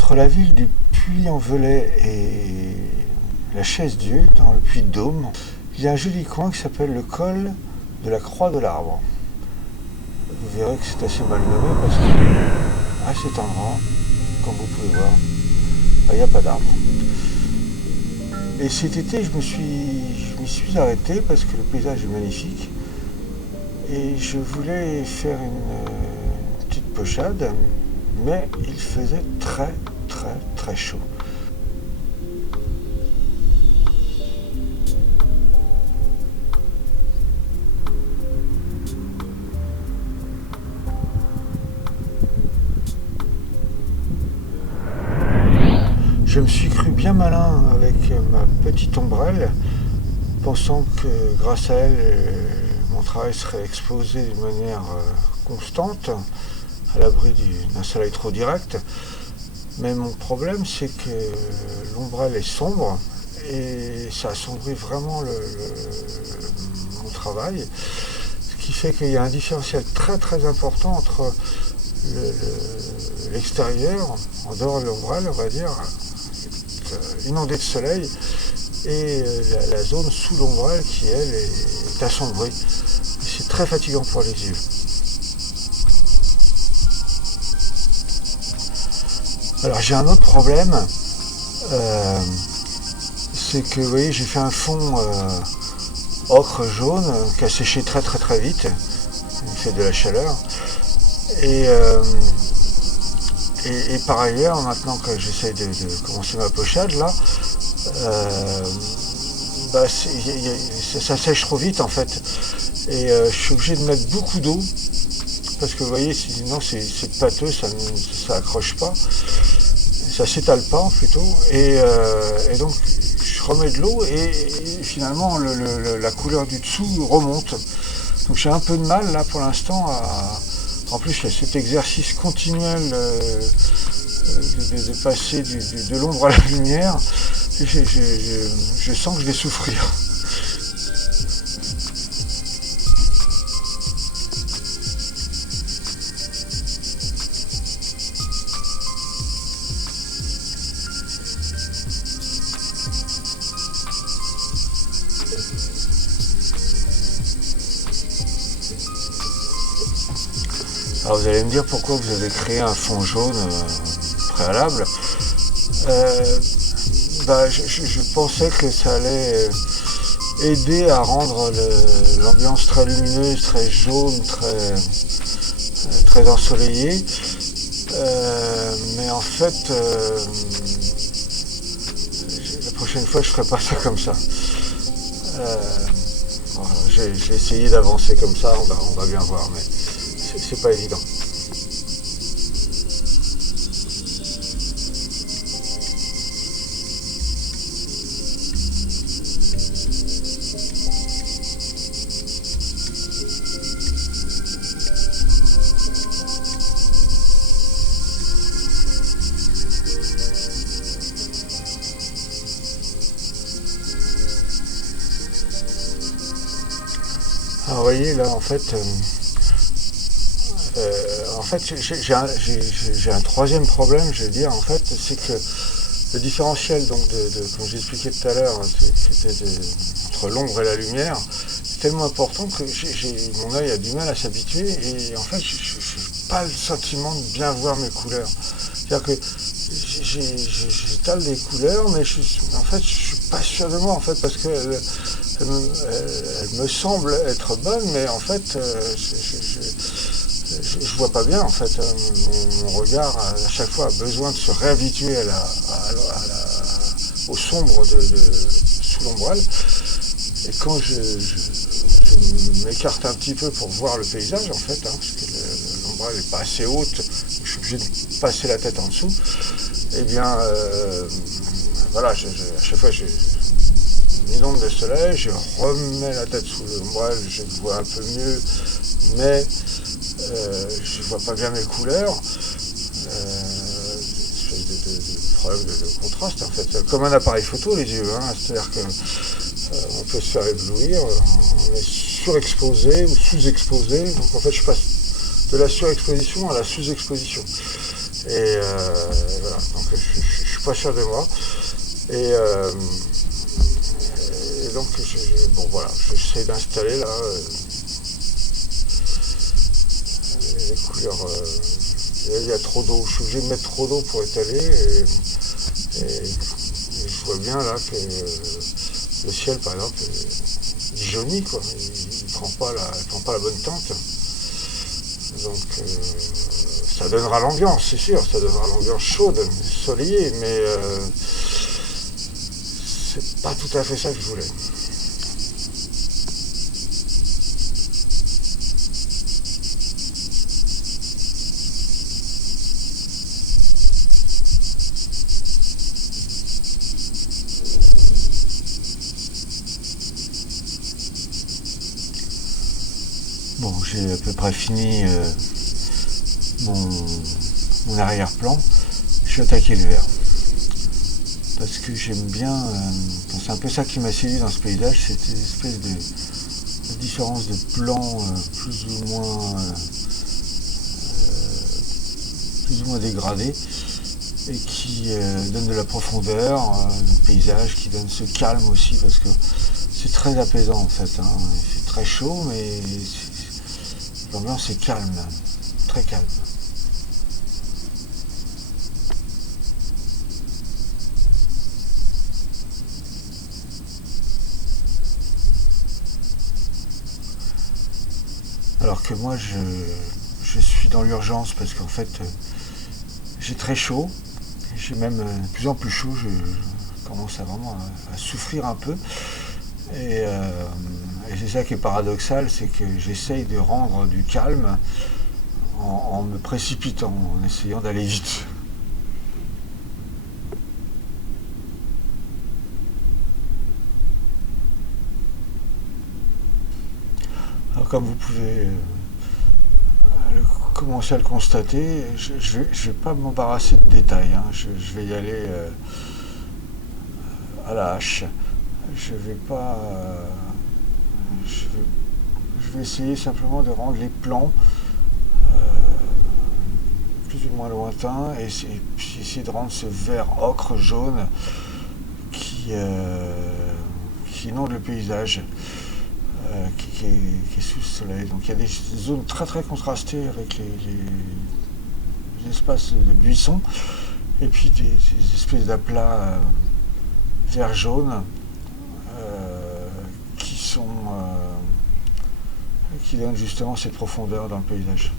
Entre la ville du Puy-en-Velay et la Chaise-Dieu, dans le Puy-de-Dôme, il y a un joli coin qui s'appelle le col de la Croix de l'Arbre. Vous verrez que c'est assez mal nommé parce qu'à cet endroit, comme vous pouvez voir, il n'y a pas d'arbre. Et cet été, je m'y suis arrêté parce que le paysage est magnifique et je voulais faire une petite pochade, mais il faisait très chaud. Je me suis cru bien malin avec ma petite ombrelle, pensant que grâce à elle, mon travail serait exposé d'une manière constante, à l'abri d'un soleil trop direct. Mais mon problème, c'est que l'ombrelle est sombre et ça assombrit vraiment mon travail, ce qui fait qu'il y a un différentiel très important entre l'extérieur, en dehors de l'ombrelle, on va dire, inondée de soleil, et la zone sous l'ombrelle qui, elle, est assombrie. C'est très fatigant pour les yeux. Alors j'ai un autre problème, c'est que vous voyez, j'ai fait un fond ocre jaune qui a séché très vite, il fait de la chaleur, et par ailleurs, maintenant que j'essaie de commencer ma pochade là, ça sèche trop vite en fait, et je suis obligé de mettre beaucoup d'eau parce que vous voyez, sinon c'est pâteux, ça accroche pas, ça s'étale pas plutôt, et donc je remets de l'eau et finalement la couleur du dessous remonte. Donc j'ai un peu de mal là pour l'instant en plus il y a cet exercice continuel de passer de l'ombre à la lumière. Je sens que je vais souffrir. Alors vous allez me dire pourquoi vous avez créé un fond jaune préalable. Je pensais que ça allait aider à rendre l'ambiance très lumineuse, très jaune, très ensoleillée. Mais en fait, la prochaine fois, je ferai pas ça comme ça. Voilà, j'ai essayé d'avancer comme ça, on va bien voir, mais c'est pas évident. Alors vous voyez là en fait j'ai un troisième problème, je veux dire, en fait, c'est que le différentiel, donc comme j'expliquais tout à l'heure, c'était entre l'ombre et la lumière, c'est tellement important que mon œil a du mal à s'habituer, et en fait, je n'ai pas le sentiment de bien voir mes couleurs. C'est-à-dire que j'étale des couleurs, mais en fait, je suis pas sûr de moi, en fait, parce qu'elle me semble être bonne, mais en fait, je vois pas bien en fait, mon regard à chaque fois a besoin de se réhabituer au sombre sous l'ombrelle, et quand je m'écarte un petit peu pour voir le paysage en fait, parce que l'ombrelle n'est pas assez haute, je suis obligé de passer la tête en dessous, et bien voilà, à chaque fois j'ai une onde de soleil, je remets la tête sous l'ombrelle, je vois un peu mieux, mais je ne vois pas bien mes couleurs, de problème de contraste en fait, comme un appareil photo les yeux, hein. C'est-à-dire qu'on peut se faire éblouir, on est surexposé ou sous-exposé, donc en fait je passe de la surexposition à la sous-exposition. Et voilà, donc je suis pas sûr de moi. Et donc bon voilà, j'essaie d'installer là les couleurs. Il y a trop d'eau, je suis obligé de mettre trop d'eau pour étaler et je vois bien là que le ciel par exemple il jaunit quoi, il prend pas la bonne teinte. Donc ça donnera l'ambiance, c'est sûr, ça donnera l'ambiance chaude, soleillée, mais c'est pas tout à fait ça que je voulais. Bon, j'ai à peu près fini mon arrière-plan. Je vais attaquer le vert. Parce que j'aime bien, c'est un peu ça qui m'a séduit dans ce paysage, cette espèce de différence de plan plus ou moins dégradé et qui donne de la profondeur au paysage, qui donne ce calme aussi parce que c'est très apaisant en fait. Hein. C'est très chaud mais l'ambiance est calme, très calme. Alors que moi je suis dans l'urgence parce qu'en fait j'ai très chaud, j'ai même de plus en plus chaud, je commence vraiment à souffrir un peu. Et c'est ça qui est paradoxal, c'est que j'essaye de rendre du calme en me précipitant, en essayant d'aller vite. Alors comme vous pouvez commencer à le constater, je vais pas m'embarrasser de détails, hein. Je vais y aller à la hache. Je vais pas... je vais essayer simplement de rendre les plans plus ou moins lointains et puis essayer de rendre ce vert ocre jaune qui inonde le paysage, qui est sous le soleil. Donc il y a des zones très très contrastées avec les espaces de buissons et puis des espèces d'aplats vert jaune qui donnent justement cette profondeur dans le paysage.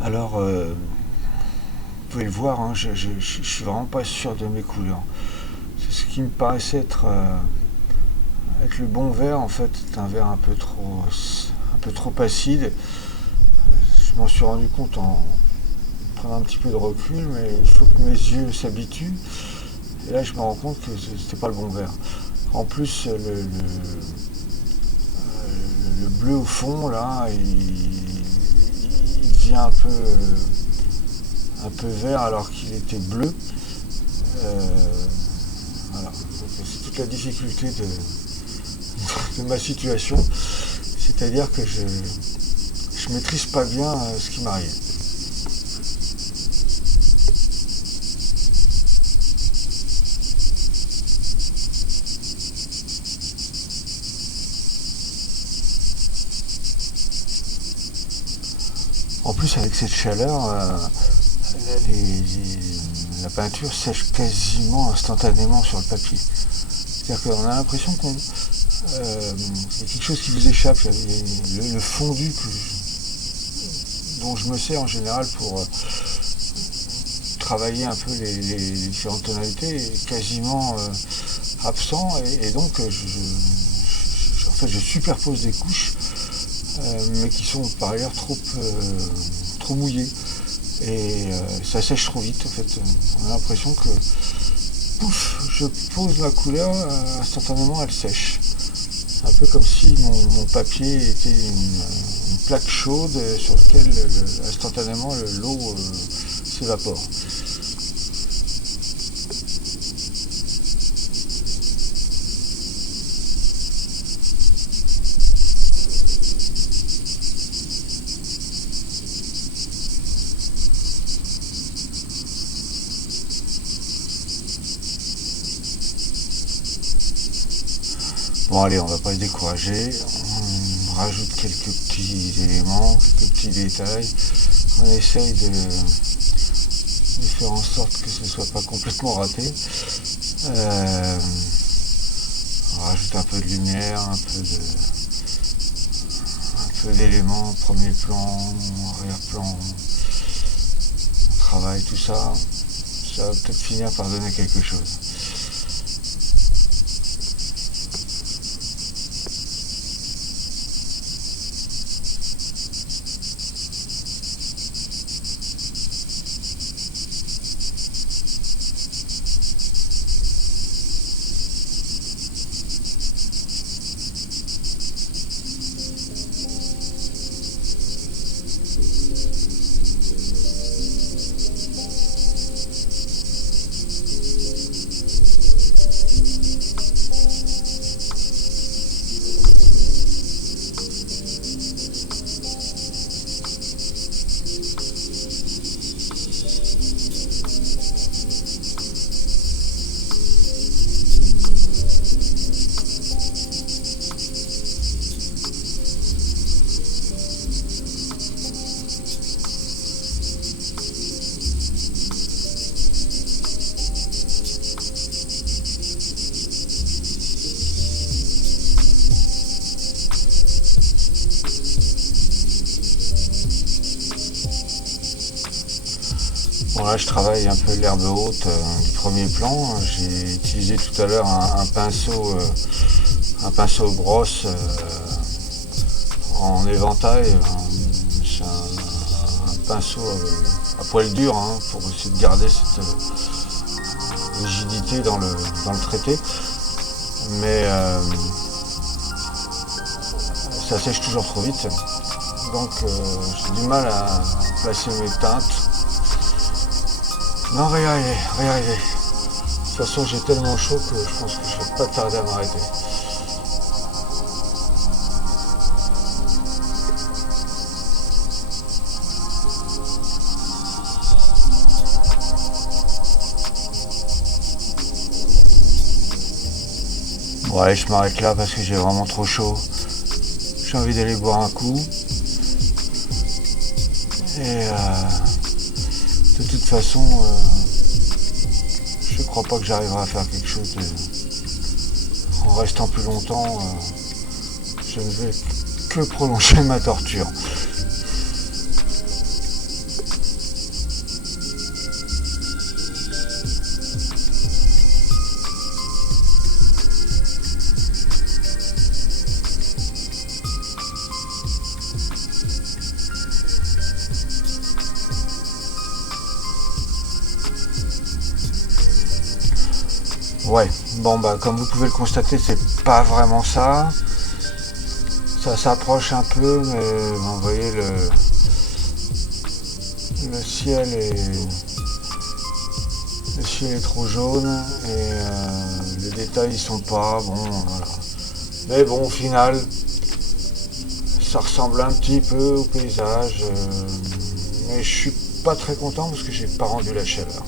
Alors, vous pouvez le voir, hein, je suis vraiment pas sûr de mes couleurs. C'est ce qui me paraissait être le bon vert, en fait, est un vert un peu trop acide. Je m'en suis rendu compte en prenant un petit peu de recul, mais il faut que mes yeux s'habituent. Et là, je me rends compte que c'était pas le bon vert. En plus, le bleu au fond, là, il devient un peu vert alors qu'il était bleu. Voilà. C'est toute la difficulté de ma situation, c'est-à-dire que je maîtrise pas bien ce qui m'arrive. En plus, avec cette chaleur, la peinture sèche quasiment instantanément sur le papier. C'est-à-dire qu'on a l'impression qu'il y a quelque chose qui vous échappe. Le fondu dont je me sers en général pour travailler un peu les différentes tonalités est quasiment absent. Et donc, en fait, je superpose des couches. Mais qui sont par ailleurs trop mouillés. et ça sèche trop vite en fait. On a l'impression que pouf, je pose ma couleur, instantanément elle sèche. Un peu comme si mon papier était une plaque chaude sur laquelle instantanément l'eau s'évapore. Bon allez, on va pas se décourager, on rajoute quelques petits éléments, quelques petits détails, on essaye de faire en sorte que ce soit pas complètement raté. On rajoute un peu de lumière, un peu d'éléments, premier plan, arrière-plan, on travaille tout ça, ça va peut-être finir par donner quelque chose. Bon là je travaille un peu l'herbe haute du premier plan. J'ai utilisé tout à l'heure un pinceau brosse en éventail. C'est un pinceau à poil dur pour essayer de garder cette rigidité dans le traité. Mais ça sèche toujours trop vite. Donc j'ai du mal à placer mes teintes. Non, on va y arriver, on va y arriver. De toute façon, j'ai tellement chaud que je pense que je vais pas tarder à m'arrêter. Bon, allez, je m'arrête là parce que j'ai vraiment trop chaud. J'ai envie d'aller boire un coup. Et de toute façon, je crois pas que j'arriverai à faire quelque chose en restant plus longtemps. Je ne vais que prolonger ma torture. Ouais, bon bah comme vous pouvez le constater, c'est pas vraiment ça. Ça s'approche un peu, mais vous voyez le ciel est trop jaune et les détails ils sont pas bon. Voilà. Mais bon, au final, ça ressemble un petit peu au paysage, mais je suis pas très content parce que j'ai pas rendu la chaleur.